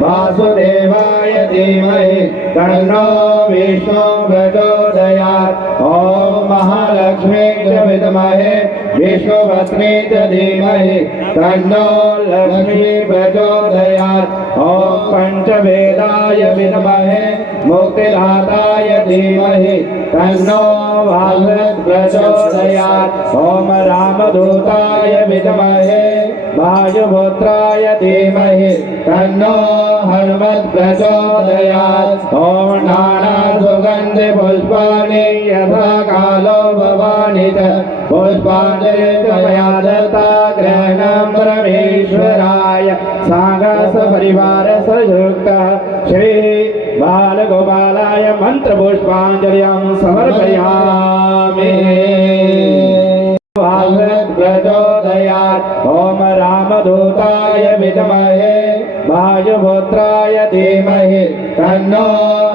वासुदेवाय धीमहि तन्नो विष्णु प्रचोदयात्। ओम महालक्ष्मी च विद्महे विष्णुपत्नी च धीमहि तन्नो लक्ष्मी प्रचोदयात्। ओम पंचवेदाय विद्महे मुक्तिदाताय धीमहि तन्नो भागवत प्रचोदयात्। ओम रामदूताय विद्महे वायुपुत्राय धीमहि तन्नो हनुमत् प्रचोदयात्। ओम नाना सुगंध पुष्पाणि यथा कालो भवानि च पुष्पाञ्जलि त्वया दत्ता ग्रहणं परमेश्वराय। साङ्गस परिवार संयुक्त श्री बालगोपालाय मंत्र पुष्पाञ्जलिं समर्पयामि। भागवत प्रचोदयात्। ओम रामदूताय विद्महे वायुपुत्राय धीमहि तन्नो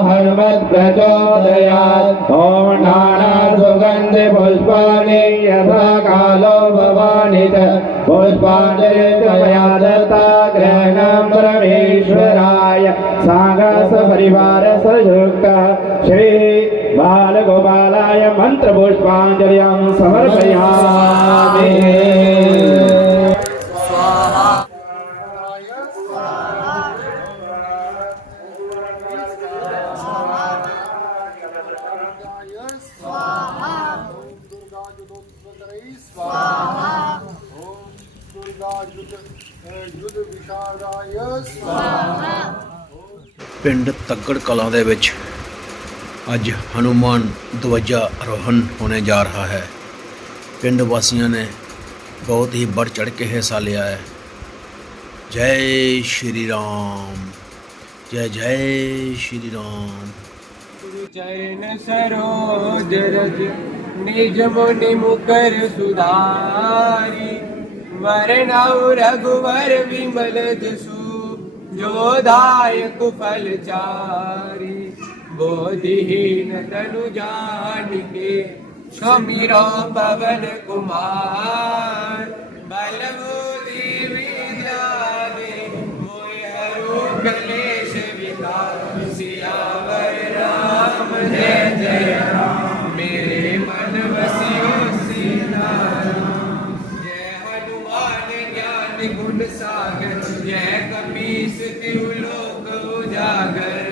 हनुमत् प्रचोदयात्। ओम नाना सुगंध पुष्पाणि यथा कालो भवानि च पुष्पाञ्जलि त्वया दत्ता ग्रहणं परमेश्वराय। साङ्गस परिवार संयुक्त श्री बालगोपालाय मंत्र पुष्पाञ्जलिं समर्पयामि। ਪਿੰਡ ਤੱਗੜ ਕਲਾਂ ਦੇ ਵਿੱਚ ਅੱਜ हनुमान ध्वजा आरोहण होने जा रहा है। पिंड वासियों ने बहुत ही बढ़ चढ़ के हिस्सा लिया है। जय श्री राम, जय जय श्री राम। चरण सरोज रज निज मुनि मुकर सुधारी। वरनौ रघुवर विमल जसु जो दायक फल चारी। बोधिहीन तनु जानिके सुमिरो पवन कुमार। बल बुद्धि विद्या दे मोहि हरु कलेश विकार। सियावर राम जय जय राम मेरे मन बसियो सीताराम। जय हनुमान ज्ञान गुण सागर जय कपीस तिहु लोक उजागर।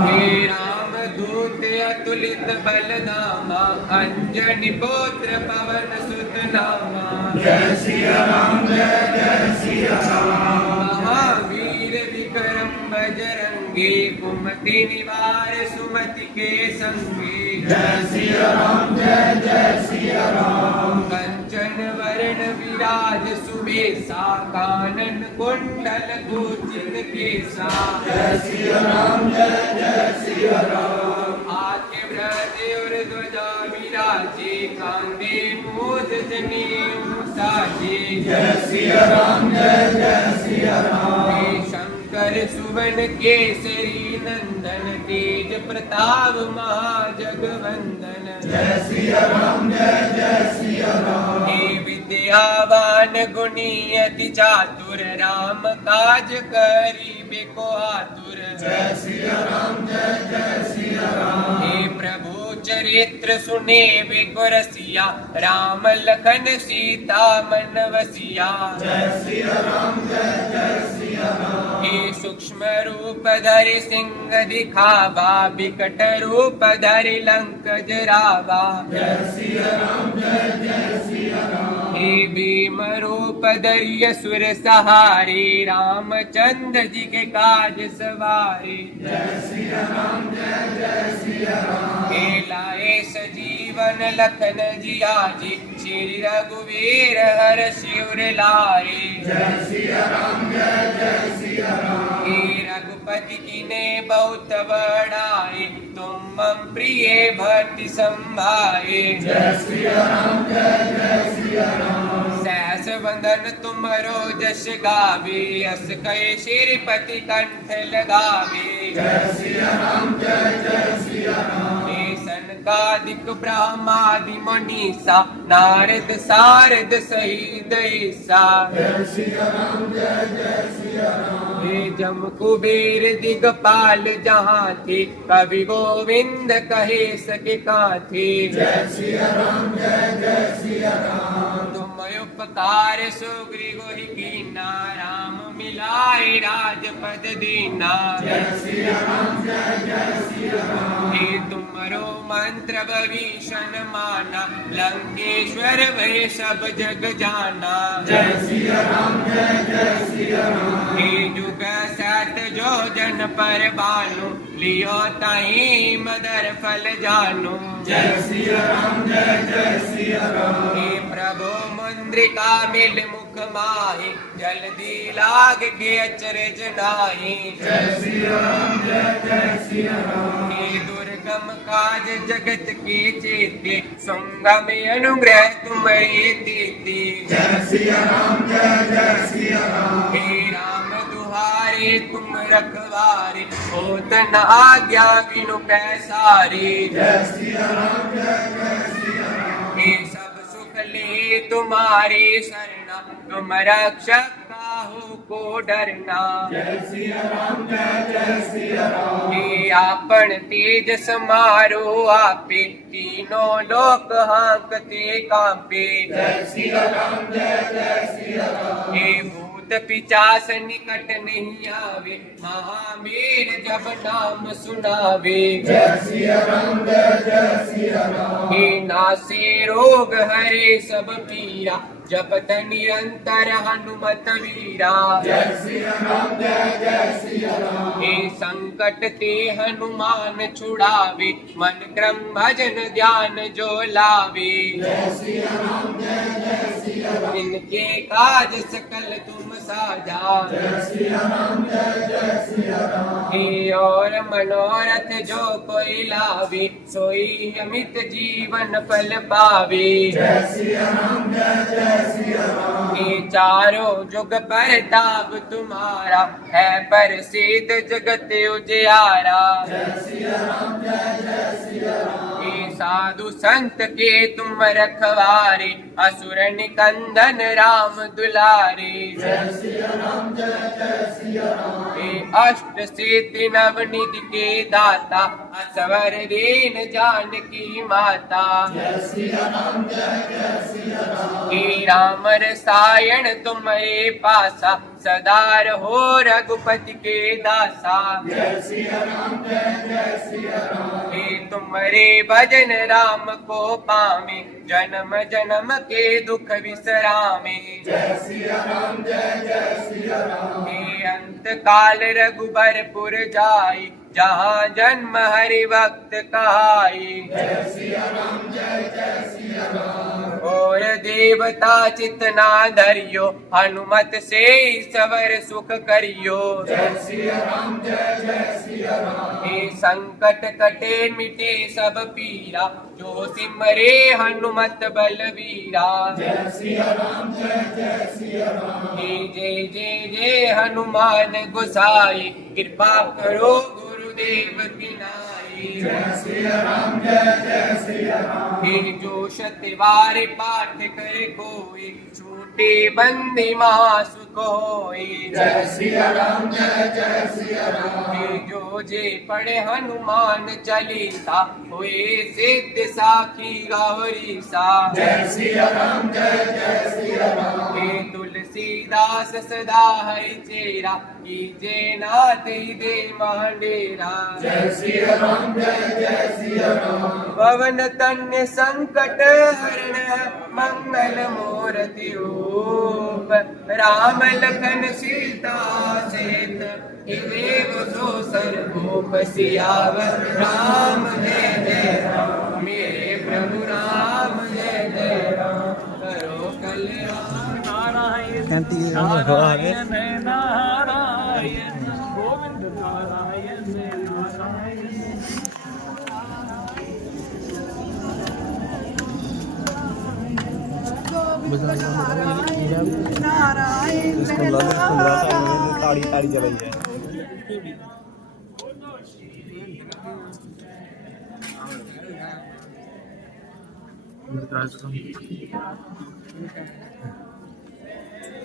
हे राम दूत अतुलित बल नामा अंजनी पुत्र पवन सुत नामा। जय सिया राम जय जय सिया राम। महावीर विक्रम बजरंगी कुमति निवार सुमति के संगी। जय सिया राम जय जय सिया राम। कंचन वरण विराज सुबेसा कानन कुंडल कुंचित केसा। जय सिया राम जय जय सिया राम। आके ब्रज और ध्वजा विराज राजे कांदे मोद जनेऊ साजे जय सिया राम जय जय सिया राम। हे शंकर सुवन केसरी नंदन तेज प्रताप महाजगवंदन जय सिया राम जय जय सिया राम। हे विद्यावान गुणी अति चातुर राम काज करिबे को आतुर जय सिया राम जय जय सिया राम। हे प्रभु चरित्र सुने वे गुरसिया राम लखन सीता मन वसिया जय सिया राम जय जय सिया राम। हे सूक्ष्म रूप धरि सिंह दिखावा विकट रूप धरि लंक जरावा जय सिया राम जय जय सिया राम। हे भीम रूप धरि असुर सहारे रामचंद्र जी के काज सवारे जय सिया राम जय जय सिया राम। हे लाए सजीवन लखन जियाजी श्री रघुवीर हर शिवर लाए जय सिया राम जय जय सिया राम। हे रघुपति कीने बहुत बड़ाई तुम मम प्रिय भक्ति संभाए जय सिया राम जय जय सिया राम। सहस वंदन तुमरो जस गावे अस कहे श्रीपति कंठ लगावे जय सिया राम जय जय सिया राम। हे सनकादिक ब्रह्मादि मनीषा नारद सारद सहित ईसा जय सिया राम जय जय सिया राम। हे जम कुबेर दिगपाल जहाँ थे कवि गोविंद कहे सके काथे जय सिया राम जय जय सिया राम। तुम उपकार सुग्रीव ही कीना राम मिलाए राजपद दीना जय सिया राम जय जय सिया राम। हे तुमरो मंत्र भविष्ण माना लंकेश्वर भय सब जग जाना जय सिया राम जय जय सिया राम। हे जुग सत जो जन पर बानु लियो ताही मदर फल जानु जय सिया राम जय जय सिया राम। हे प्रभु मुद्रिका मिल मुख माही जल्दी लाग के अचरज नाही जय सिया राम जय जय सिया राम। हे दुर्गम काज जगत के चेते सुंगम अनुग्रह तुम्हारे देते जय सिया राम जय जय सिया राम। हे राम दुहारे तुम रखवारे होत न आज्ञा बिनु पैसारे जय सिया राम जय जय सिया राम। हे सब सुख ले तुम्हारे शरणा तुम रक्षक काहू को डरना जय सिया राम जय जय सिया राम। हे आपन तेज समारो आपे तीनों लोक हांकते कांपे जय सिया राम जय जय सिया राम। हे भूत पिचास निकट नहीं आवे महावीर जब नाम सुनावे जय सिया राम जय जय सिया राम। हे नासे रोग हरे सब पीरा जपत निरंतर हनुमत वीरा जय सिया राम जय जय सिया राम। हे संकट ते हनुमान छुड़ावे मन क्रम भजन ध्यान जो लावे जय सिया राम जय जय सिया राम। इनके काज सकल तुम साजा जय सिया राम जय जय सिया राम। हे और मनोरथ जो कोई लावे सोई अमित जीवन फल पावे जय सिया राम जय जय सिया राम। हे चारों जुग परताप तुम्हारा है प्रसिद्ध जगत उजियारा जय सिया राम जय जय सिया राम। हे साधु संत के तुम रखवारे असुर निकंदन राम दुलारे जय सिया राम जय जय सिया राम। हे अष्ट सिद्धि नवनिधि के दाता असवर दीन जानकी माता जय सिया राम जय जय सिया राम। हे राम रसायन तुम्हारे पासा सदा रहो रघुपति के दासा जय सिया राम जय जय सिया राम। हे तुम्हारे भजन राम को पावे जन्म जन्म के दुख विसरामे जय सिया राम जय जय सिया राम। हे अंत काल रघुबर पुर जाई जहाँ जन्म हरि भक्त कहाई। जय सिया राम जय जय सिया राम। और देवता चितना धरियो हनुमत से सवर सुख करियो। जय सिया राम जय जय सिया राम। हे संकट कटे मिटे सब पीरा जो सिमरे हनुमत बलवीरा। जय सिया राम जय जय सिया राम। हे जय जय जय हनुमान गोसाई कृपा करो गुरुदेव की नाई। जय सिया राम जय जय सिया राम। हे जो शतवार पाठ करे कोई छूटे बंदी मासु कोई। जय सिया राम जय जय सिया राम। हे जो जे पढ़े हनुमान चालीसा हुए सिद्ध साखी गौरी सा। जय सिया राम जय जय सिया राम। हे तुलसीदास सदा हरि चेरा कीजे नाथ ही दे मांडेरा। जय सिया राम जय जय सिया राम। पवन तन्य संकट हरण मंगल मूर्ति रूप राम लखन सीता सहित देव सो सर्वभूप सियावर राम जय जय राम। मेरे प्रभु राम जय जय राम करो कल्याण। नारायण नारायण नारायण गोविंद नारायण नारायण। ताड़ी ताड़ी चल रही है।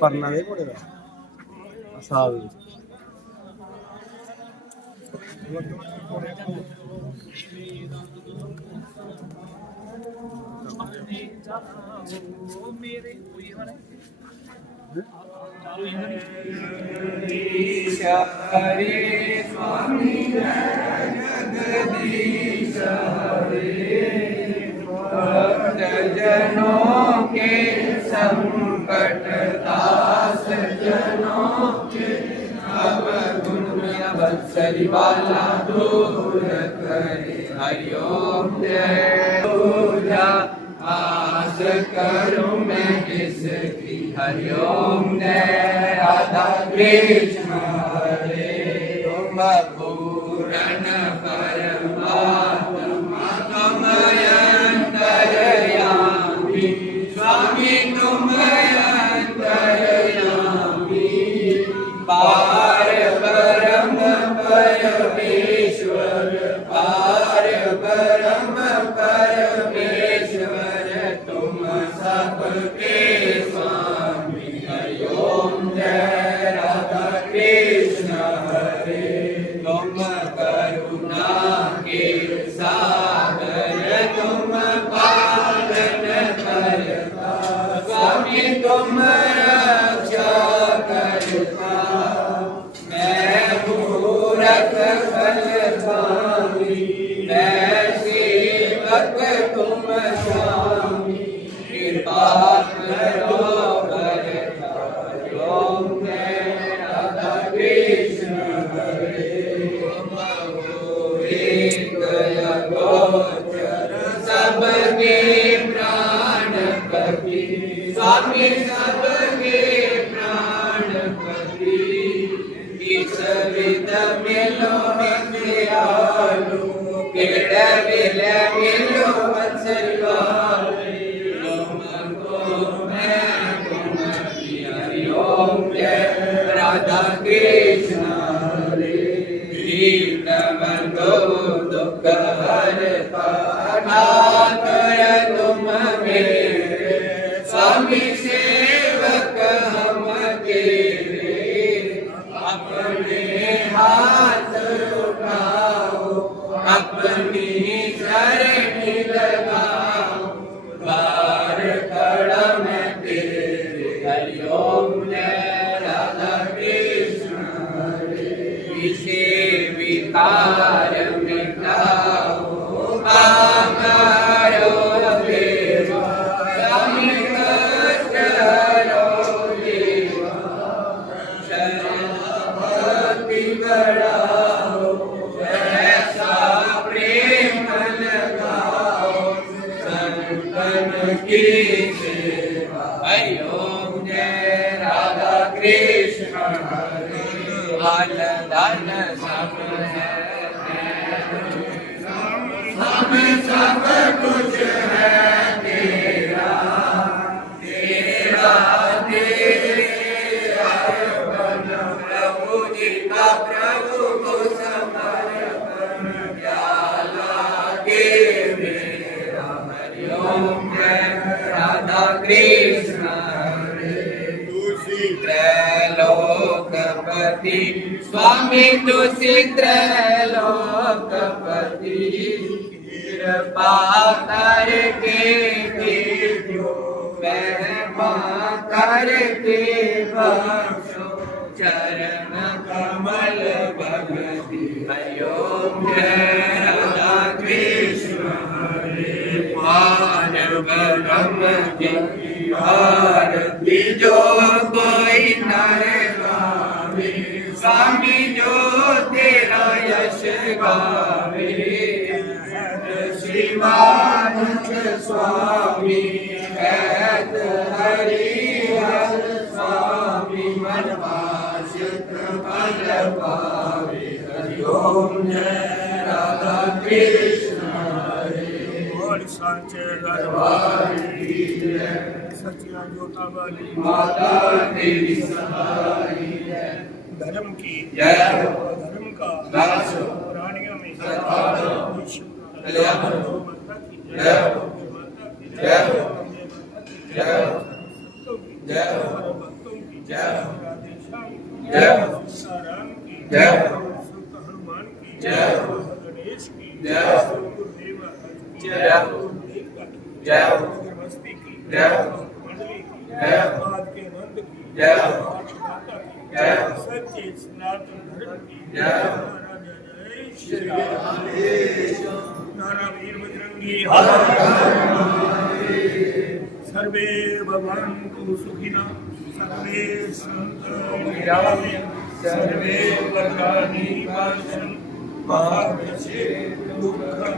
पढ़ना नहीं पड़ेगा साल हरे स्वामी जगदीश हरे भक्त जनों के संकट दास जनों के अब गुण वत्सली वाला दूर करे। हरि ओम जय पूजा आस करूं मैं किसकी। हरि ओम जय राधा कृष्ण हरे तुम पूर्ण परमात्मा तुम अंतर्यामी स्वामी तुम अंतर्यामी पार ब्रह्म परमेश्वर पार ब्रह्म परमेश्वर तुम सबके स्वामी। हरि ओम जय राधा कृष्ण हरे तुम करुणा के सागर तुम पालन करता स्वामी तुम रक्षा करता। मैं मूरख फल स्वामी मैं सेवक तुम स्वामी कृपा करो करता। ओम जय राधा कृष्ण हरे तुम हो एक गोचर सबके प्राणपति स्वामी सबके प्राणपति। इस विध मिलो दयालु केड़ विल मिलो वत्सलवाले तुमको मैं तुम हरि ओम जय राधा कृष्ण हरे दीन बंधु दुख हरता ठाकुर तुम मेरे स्वामी सेवक हम तेरे। अपने हाथ उठाओ अपनी शरण लगाओ बार खड़ा मैं तेरे। हरि ओम जय राधा कृष्ण हरे विषे विकार मिटाओ आकारो देवा स्वामी कष्ट हरो देवा शरण भक्ति बढ़ाओ कृष्ण हरे अन धन सब है सब कुछ है तेरा तेरा तेरा प्रभु जी का प्रभु को समर्पण क्या लागे मेरा हरि ओम जय राधा कृष्ण हरे त्रैलोकपति स्वामी तुसी त्रैलोकपति कृपा करके देखो महिमा करके बख्शो चरण कमल भगति हरि ओम जय राधा कृष्ण हरे मानव ब्रह्म जी आरती जो कोई नर गावे स्वामी जो तेरा यश गावे शिवानंद स्वामी कहत हरि हर स्वामी मन वासित फल पावे हरि ओम जय राधा कृष्ण हरे बोल सांचे दरबार की जय सचिया जोता वाली माता तेरी सहाय है धर्म की जय धर्म का दास प्राणियों में सद्भाव कल्याण माता की जय माता की जय जय भक्तों की जय भक्तों की जय राधे श्याम की जय राम की जय सुत हनुमान की जय गणेश की जय गुरुदेव की जय गुरुदेव की जय मस्ती की जय मंडली की जय बाद के नंद की जय माता की जय सच्चे सनातन धर्म की जय जय श्री राम नारा वीर बजरंगी सर्वे भवन्तु सुखिनः सर्वे सन्तु निरामयान्तु सर्वे भद्राणि पश्यन्तु मा कश्चित् दुःखं